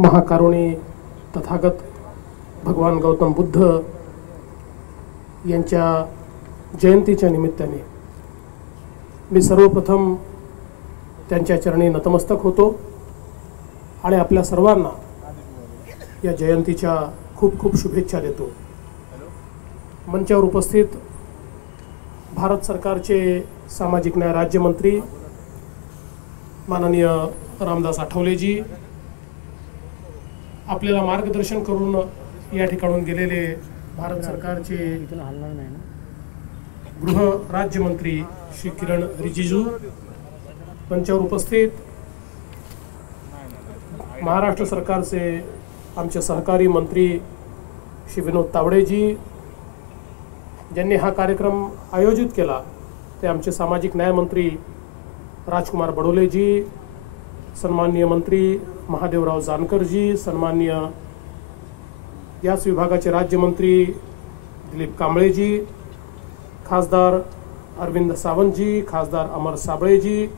महाकारुणी तथागत भगवान गौतम बुद्ध यांच्या जयंतीच्या निमित्ताने मी सर्वप्रथम त्यांच्या चरणी नतमस्तक होतो आणि आपल्या सर्वांना या जयंतीच्या खूप खूप शुभेच्छा देतो। मंचावर उपस्थित भारत सरकारचे सामाजिक न्याय राज्यमंत्री माननीय रामदास आठवलेजी, आपल्याला मार्गदर्शन करून या ठिकाणून गेलेले भारत सरकारचे गृह राज्यमंत्री श्री किरण रिजिजू, मंचावर उपस्थित महाराष्ट्र सरकारचे आमचे सहकारी मंत्री श्री विनोद तावडेजी, ज्यांनी हा कार्यक्रम आयोजित केला ते आमचे सामाजिक न्याय मंत्री राजकुमार बडोलेजी, सन्माननीय मंत्री महादेवराव जानकरजी, सन्माननीय याच विभागाचे राज्यमंत्री दिलीप कांबळेजी, खासदार अरविंद सावंतजी, खासदार अमर साबळेजी,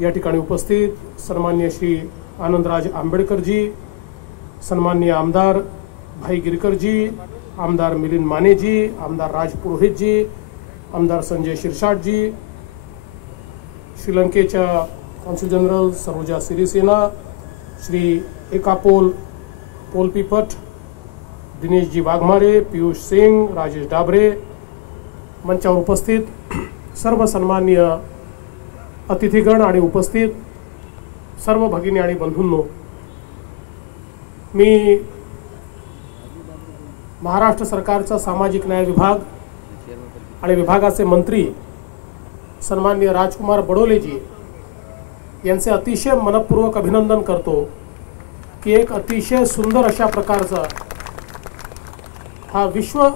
या ठिकाणी उपस्थित सन्माननीय श्री आनंदराज आंबेडकरजी, सन्माननीय आमदार भाई गिरकरजी, आमदार मिलिंद मानेजी, आमदार राज पुरोहितजी, आमदार संजय शिरसाटजी, श्रीलंकेच्या कॉन्सल जनरल सरोजा सिरिसेना, श्री एकापोल पोलपीपट, दिनेशजी वाघमारे, पीयूष सिंग, राजेश डाबरे, मंचावर उपस्थित सर्व सन्माननीय अतिथीगण आणि उपस्थित सर्व भगिनी आणि बंधूंनो, मी महाराष्ट्र सरकारचा सामाजिक न्याय विभाग आणि विभागाचे मंत्री सन्माननीय राजकुमार बडोलेजी यांचे अतिशय मनपूर्वक अभिनंदन करतो की एक अतिशय सुंदर अशा प्रकारचा हा विश्व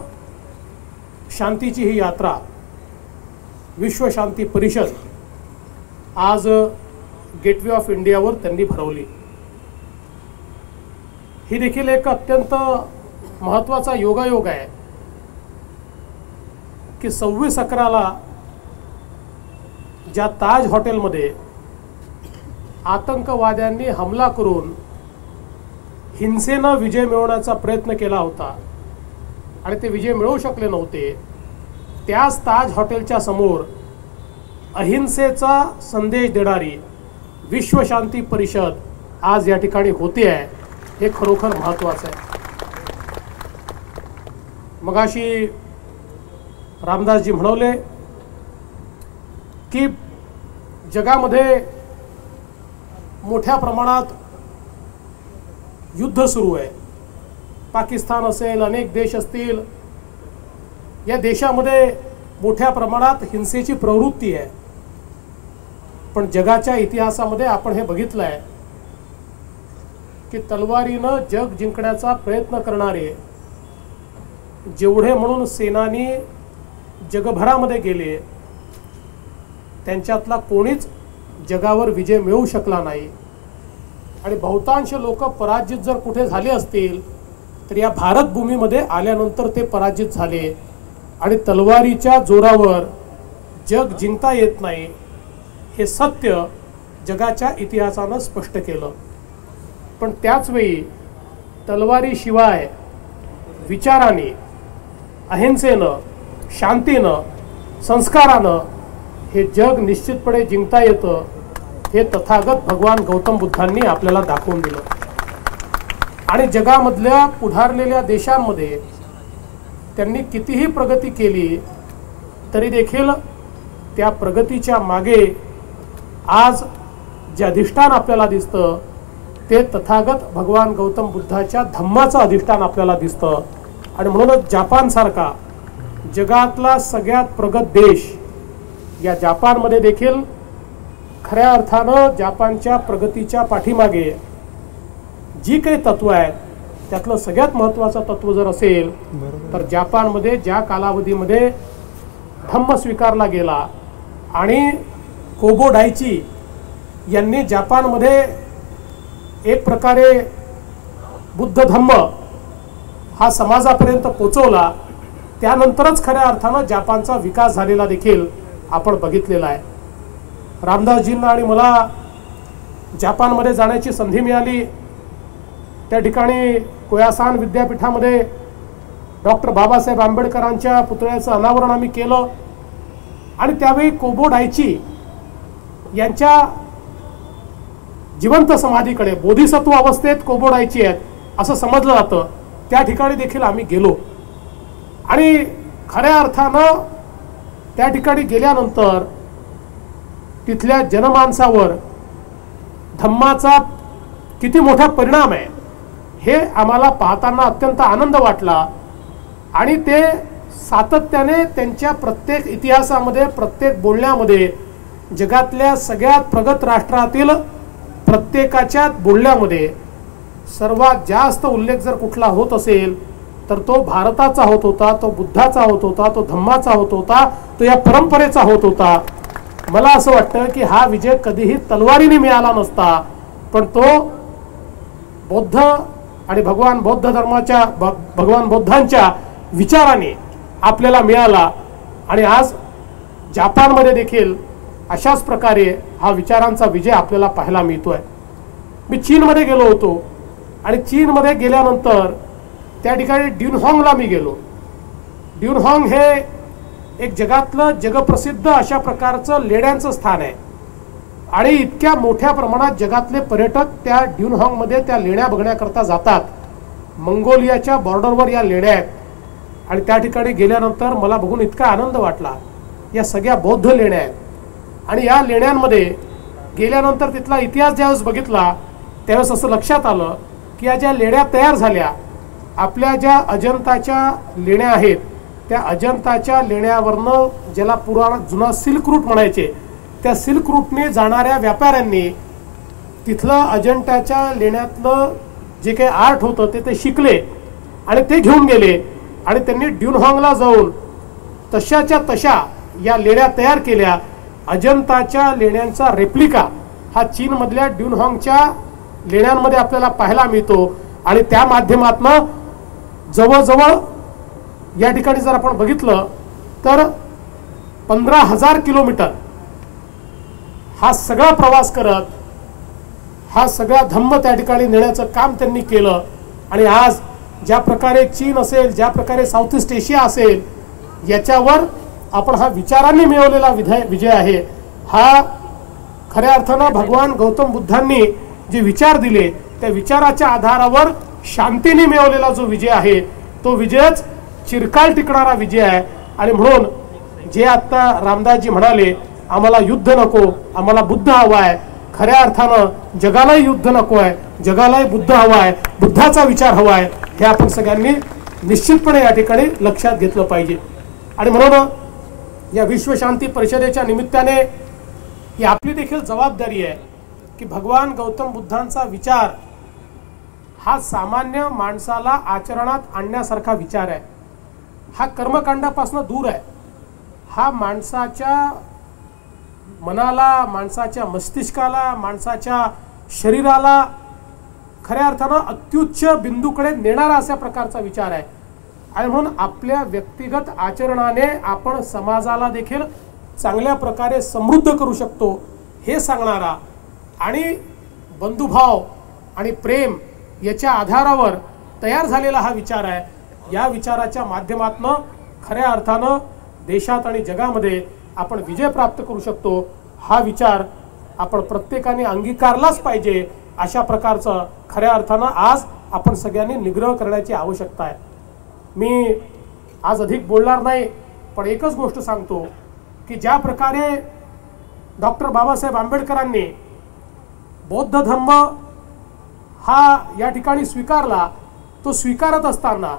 शांतीची ही यात्रा, विश्व शांती परिषद आज गेटवे ऑफ इंडियावर त्यांनी भरवली। ही देखील एक अत्यंत महत्त्वाचा योगायोग आहे की 26/11ला ज्या ताज हॉटेलमध्ये आतंकवाद्यांनी हमला करून हिंसेनं विजय मिळवण्याचा प्रयत्न केला होता आणि ते विजय मिळवू शकले नव्हते, त्याच ताज हॉटेलच्या समोर अहिंसेचा संदेश देणारी विश्व शांती परिषद आज या ठिकाणी होते आहे, हे खरोखर महत्त्वाचं आहे। मगाशी रामदासजी म्हणाले की जगामध्ये मोठ्या प्रमाणात युद्ध सुरू आहे, पाकिस्तान असेल, अनेक देश असतील, या देशामध्ये मोठ्या प्रमाणात हिंसेची प्रवृत्ती आहे। पण जगाच्या इतिहासामध्ये आपण हे बघितलं आहे की तलवारीनं जग जिंकण्याचा प्रयत्न करणारे जेवढे म्हणून सेनानी जगभरामध्ये गेले, त्यांच्यातला कोणीच जगावर विजय मिळवू शकला नाही। आणि बहुतांश लोक पराजित जर कुठे झाले असतील तर या भारत भूमीमध्ये आल्यानंतर ते पराजित झाले आणि तलवारीच्या जोरावर जग जिंकता येत नाही, हे सत्य जगाच्या इतिहासानं स्पष्ट केलं। पण त्याच वेळी तलवारीशिवाय विचाराने, अहिंसेनं, शांतीनं, संस्कारानं हे जग निश्चितपणे जिंकता येतं, हे तथागत भगवान गौतम बुद्धांनी आपल्याला दाखवून दिलं। आणि जगामधल्या पुढारलेल्या देशांमध्ये त्यांनी कितीही प्रगती केली तरी देखील त्या प्रगतीच्या मागे आज जे अधिष्ठान आपल्याला दिसतं ते तथागत भगवान गौतम बुद्धाच्या धम्माचं अधिष्ठान आपल्याला दिसतं। आणि म्हणूनच जपानसारखा जगातला सगळ्यात प्रगत देश, या जपानमध्ये देखील खऱ्या अर्थानं जपानच्या प्रगतीच्या पाठीमागे जी काही तत्व आहेत त्यातलं सगळ्यात महत्त्वाचं तत्व जर असेल तर जपानमध्ये ज्या कालावधीमध्ये धम्म स्वीकारला गेला आणि कोबो डायची यांनी जपानमध्ये एक प्रकारे बुद्ध धम्म हा समाजापर्यंत पोचवला, त्यानंतरच खऱ्या अर्थानं जपानचा विकास झालेला देखील आपण बघितलेला आहे। रामदासजींना आणि मला जपानमध्ये जाण्याची संधी मिळाली त्या ठिकाणी कोयासान विद्यापीठामध्ये डॉक्टर बाबासाहेब आंबेडकरांच्या पुतळ्याचं अनावरण आम्ही केलं आणि त्यावेळी कोबो डायची यांच्या जिवंत समाधीकडे, बोधिसत्व अवस्थेत कोबो डायची आहेत असं समजलं जातं, त्या ठिकाणी देखील आम्ही गेलो आणि खऱ्या अर्थानं त्या ठिकाणी गेल्यानंतर तिथल्या जनमानसावर धम्माचा किती मोठा परिणाम आहे हे आम्हाला पाहताना अत्यंत आनंद वाटला आणि ते सातत्याने त्यांच्या प्रत्येक इतिहासामध्ये, प्रत्येक बोलण्यामध्ये, जगातल्या सगळ्यात प्रगत राष्ट्रातील प्रत्येकाच्या बोलण्यामध्ये सर्वात जास्त उल्लेख जर कुठला होत असेल तर तो भारताचा होत होता, तो बुद्धाचा होत होता, तो धम्माचा होत होता, तो या परंपरेचा होत होता. मला असं वाटतं की हा विजय कधीही तलवारीने मिळाला नसता, पण तो बौद्ध आणि भगवान बुद्धांच्या विचाराने आपल्याला मिळाला. आणि आज जपानमध्ये देखील अशाच प्रकारे हा विचारांचा विजय आपल्याला पाहायला मिळतोय. मी चीनमध्ये गेलो होतो आणि चीनमध्ये गेल्यानंतर त्या ठिकाणी ड्यूनहॉंगला मी गेलो. ड्यूनहॉंग हे एक जगातलं जगप्रसिद्ध अशा प्रकारचं लेण्यांचं स्थान आहे आणि इतक्या मोठ्या प्रमाणात जगातले पर्यटक त्या ड्यूनहॉंगमध्ये त्या लेण्या बघण्याकरता जातात. मंगोलियाच्या बॉर्डरवर या लेण्या आहेत आणि त्या ठिकाणी गेल्यानंतर मला बघून इतका आनंद वाटला. या सगळ्या बौद्ध लेण्या आहेत आणि या लेण्यांमध्ये गेल्यानंतर तिथला इतिहास ज्यावेळेस बघितला त्यावेळेस असं लक्षात आलं की या ज्या लेण्या तयार झाल्या, आपल्या ज्या अजंताच्या लेण्या आहेत त्या अजंताच्या लेण्यावरनं ज्याला पुराण जुना सिल्क रूट म्हणायचे, त्या सिल्क रूटने जाणाऱ्या व्यापाऱ्यांनी तिथलं अजंताच्या लेण्यातलं जे काही आर्ट होतं ते शिकले आणि ते घेऊन गेले आणि त्यांनी ड्यूनहॉंगला जाऊन तशाच्या तशा या लेण्या तयार केल्या. अजंताच्या लेण्यांचा रेप्लिका हा चीनमधल्या ड्यूनहॉंगच्या लेण्यांमध्ये आपल्याला पाहायला मिळतो आणि त्या माध्यमातून जवळजवळ या ठिकाणी जर आपण बघितलं तर 15,000 किलोमीटर हा सगळा प्रवास करत हा सगळा धम्म त्या ठिकाणी नेण्याचं काम त्यांनी केलं. आणि आज ज्या प्रकारे चीन असेल, ज्या प्रकारे साऊथ ईस्ट एशिया असेल, याच्यावर आपण हा विचारांनी मिळवलेला विजय आहे. हा खऱ्या अर्थानं भगवान गौतम बुद्धांनी जे विचार दिले त्या विचाराच्या आधारावर शांतीने मिळवलेला जो विजय आहे तो विजयच चिरकाल टिकणारा विजय आहे. आणि म्हणून जे आता रामदासजी म्हणाले आम्हाला युद्ध नको, आम्हाला बुद्ध हवा आहे, खऱ्या अर्थानं जगालाही युद्ध नको आहे, जगालाही बुद्ध हवा आहे, बुद्धाचा विचार हवा आहे, हे आपण सगळ्यांनी निश्चितपणे या ठिकाणी लक्षात घेतलं पाहिजे. आणि म्हणून या विश्वशांती परिषदेच्या निमित्ताने ही आपली देखील जबाबदारी आहे की भगवान गौतम बुद्धांचा विचार हा सामान्य माणसाला आचरणात आणण्यासारखा विचार आहे. हा कर्मकांडापासून दूर आहे. हा माणसाच्या मनाला, माणसाच्या मस्तिष्काला, माणसाच्या शरीराला खऱ्या अर्थानं अत्युच्च बिंदूकडे नेणारा अशा प्रकारचा विचार आहे. आणि म्हणून आपल्या व्यक्तिगत आचरणाने आपण समाजाला देखील चांगल्या प्रकारे समृद्ध करू शकतो हे सांगणारा आणि बंधुभाव आणि प्रेम याच्या आधारावर तयार झालेला हा विचार आहे. या विचाराच्या माध्यमातून खऱ्या अर्थानं देशात आणि जगामध्ये आपण विजय प्राप्त करू शकतो. हा विचार आपण प्रत्येकाने अंगीकारलाच पाहिजे. अशा प्रकारचं खऱ्या अर्थानं आज आपण सगळ्यांनी निग्रह करण्याची आवश्यकता आहे. मी आज अधिक बोलणार नाही, पण एकच गोष्ट सांगतो की ज्या प्रकारे डॉक्टर बाबासाहेब आंबेडकरांनी बौद्ध धर्म हा या ठिकाणी स्वीकारला, तो स्वीकारत असताना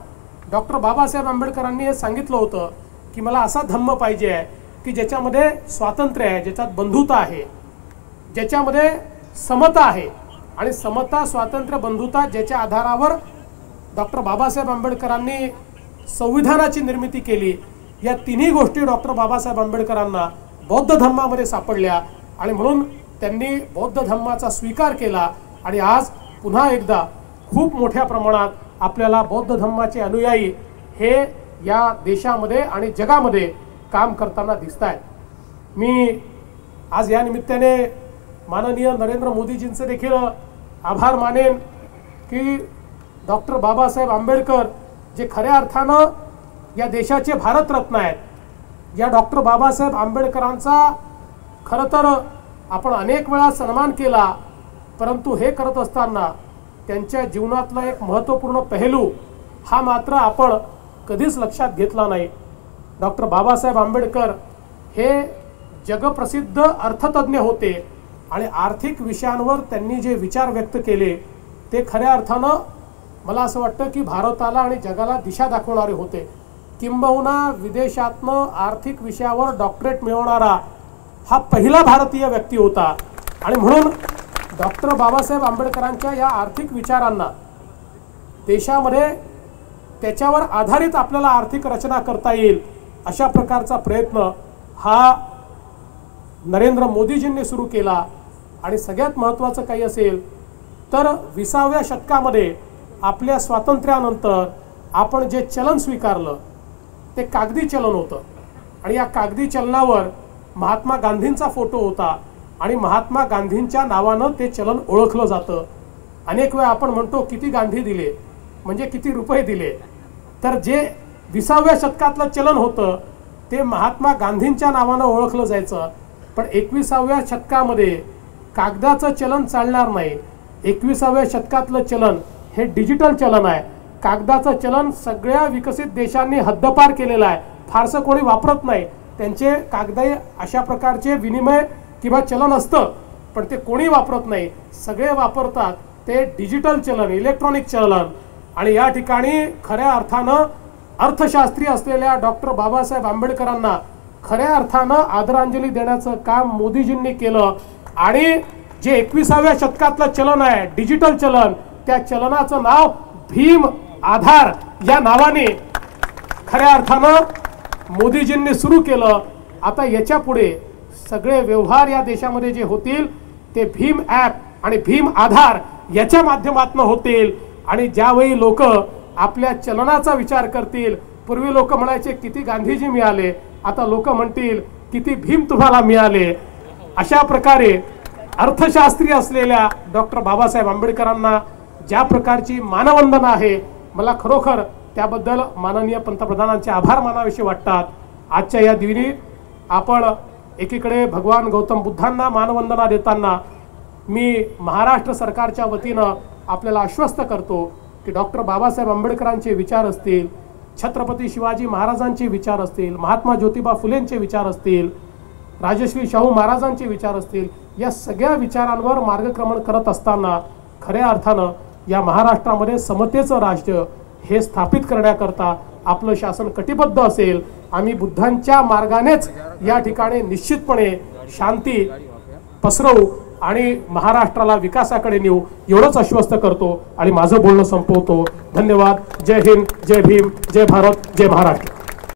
डॉक्टर बाबासाहेब आंबेडकरांनी हे सांगितलं होतं की मला असा धम्म पाहिजे आहे की ज्याच्यामध्ये स्वातंत्र्य आहे, ज्याच्यात बंधुता आहे, ज्याच्यामध्ये समता आहे. आणि समता, स्वातंत्र्य, बंधुता ज्याच्या आधारावर डॉक्टर बाबासाहेब आंबेडकरांनी संविधानाची निर्मिती केली, या तिन्ही गोष्टी डॉक्टर बाबासाहेब आंबेडकरांना बौद्ध धर्मामध्ये सापडल्या आणि म्हणून त्यांनी बौद्ध धर्माचा स्वीकार केला. आणि आज पुन्हा एकदा खूप मोठ्या प्रमाणात आपल्याला बौद्ध धर्माचे अनुयायी हे या देशामध्ये आणि जगामध्ये काम करताना दिसत आहेत. मी आज या निमित्ताने माननीय नरेंद्र मोदीजींचे देखील आभार मानेन की डॉक्टर बाबासाहेब आंबेडकर जे खऱ्या अर्थानं या देशाचे भारतरत्न आहेत, या डॉक्टर बाबासाहेब आंबेडकरांचा खरं तर आपण अनेक वेळा सन्मान केला, परंतु हे करत असताना त्यांच्या जीवनातला एक महत्त्वपूर्ण पहलू हा मात्र आपण कधीच लक्षात घेतला नाही। डॉक्टर बाबासाहेब आंबेडकर हे जगप्रसिद्ध अर्थतज्ञ होते आणि आर्थिक विषयांवर त्यांनी जे विचार व्यक्त केले ते खऱ्या अर्थानं मला असं वाटतं की भारताला आणि जगाला दिशा दाखवणारे होते। किंबहुना विदेशातनं आर्थिक विषयावर डॉक्टरेट मिळवणारा हा पहिला भारतीय व्यक्ती होता आणि म्हणून डॉक्टर बाबासाहेब आंबेडकरांच्या या आर्थिक विचारांना देशामध्ये त्याच्यावर आधारित आपल्याला आर्थिक रचना करता येईल अशा प्रकारचा प्रयत्न हा नरेंद्र मोदीजींनी सुरू केला। आणि सगळ्यात महत्त्वाचं काही असेल तर 20व्या शतकामध्ये आपल्या स्वातंत्र्यानंतर आपण जे चलन स्वीकारलं ते कागदी चलन होतं आणि या कागदी चलनावर महात्मा गांधींचा फोटो होता आणि महात्मा गांधींच्या नावानं ते चलन ओळखलं जातं। अनेक वेळा आपण म्हणतो किती गांधी दिले म्हणजे किती रुपये दिले, तर जे 20व्या शतकातलं चलन होतं ते महात्मा गांधींच्या नावानं ओळखलं जायचं। पण 21व्या शतकामध्ये कागदाचं चलन चालणार नाही। 21व्या शतकातलं चलन हे डिजिटल चलन आहे। कागदाचं चलन सगळ्या विकसित देशांनी हद्दपार केलेलं आहे, फारसं कोणी वापरत नाही। त्यांचे कागदी अशा प्रकारचे विनिमय किंवा चलन असतं पण ते कोणी वापरत नाही, सगळे वापरतात ते डिजिटल चलन, इलेक्ट्रॉनिक चलन। आणि या ठिकाणी खऱ्या अर्थानं अर्थशास्त्री असलेल्या डॉक्टर बाबासाहेब आंबेडकरांना खऱ्या अर्थानं आदरांजली देण्याचं काम मोदीजींनी केलं आणि जे 21व्या शतकातलं चलन आहे डिजिटल चलन, त्या चलनाचं नाव भीम आधार या नावाने खऱ्या अर्थानं मोदीजींनी सुरू केलं। आता याच्या पुढे सगळे व्यवहार या देशामध्ये जे होतील ते भीम ॲप आणि भीम आधार याच्या माध्यमातून होतील। आणि ज्यावेळी लोक आपल्या चलनाचा विचार करतील, पूर्वी लोक म्हणायचे किती गांधीजी मिळाले, आता लोक म्हणतील किती भीम तुम्हाला मिळाले। अशा प्रकारे अर्थशास्त्री असलेल्या डॉक्टर बाबासाहेब आंबेडकरांना ज्या प्रकारची मानवंदना आहे, मला खरोखर त्याबद्दल माननीय पंतप्रधानांचे आभार मानावेसे वाटतात। आजच्या या दिनी आपण एकीकडे भगवान गौतम बुद्धांना मानवंदना देताना मी महाराष्ट्र सरकारच्या वतीनं आपल्याला आश्वस्त करतो की डॉक्टर बाबासाहेब आंबेडकरांचे विचार असतील, छत्रपती शिवाजी महाराजांचे विचार असतील, महात्मा ज्योतिबा फुलेंचे विचार असतील, राजश्री शाहू महाराजांचे विचार असतील, या सगळ्या विचारांवर मार्गक्रमण करत असताना खऱ्या अर्थानं या महाराष्ट्रामध्ये समतेचं राज्य हे स्थापित करण्याकरता आपलं शासन कटिबद्ध असेल। आम्ही बुद्धांच्या मार्गानेच या ठिकाणी निश्चितपणे शांती पसरवू आणि महाराष्ट्राला विकासाकडे नेऊ एवढंच आश्वस्त करतो आणि माझं बोलणं संपवतो। धन्यवाद। जय हिंद, जय भीम, जय भारत, जय महाराष्ट्र।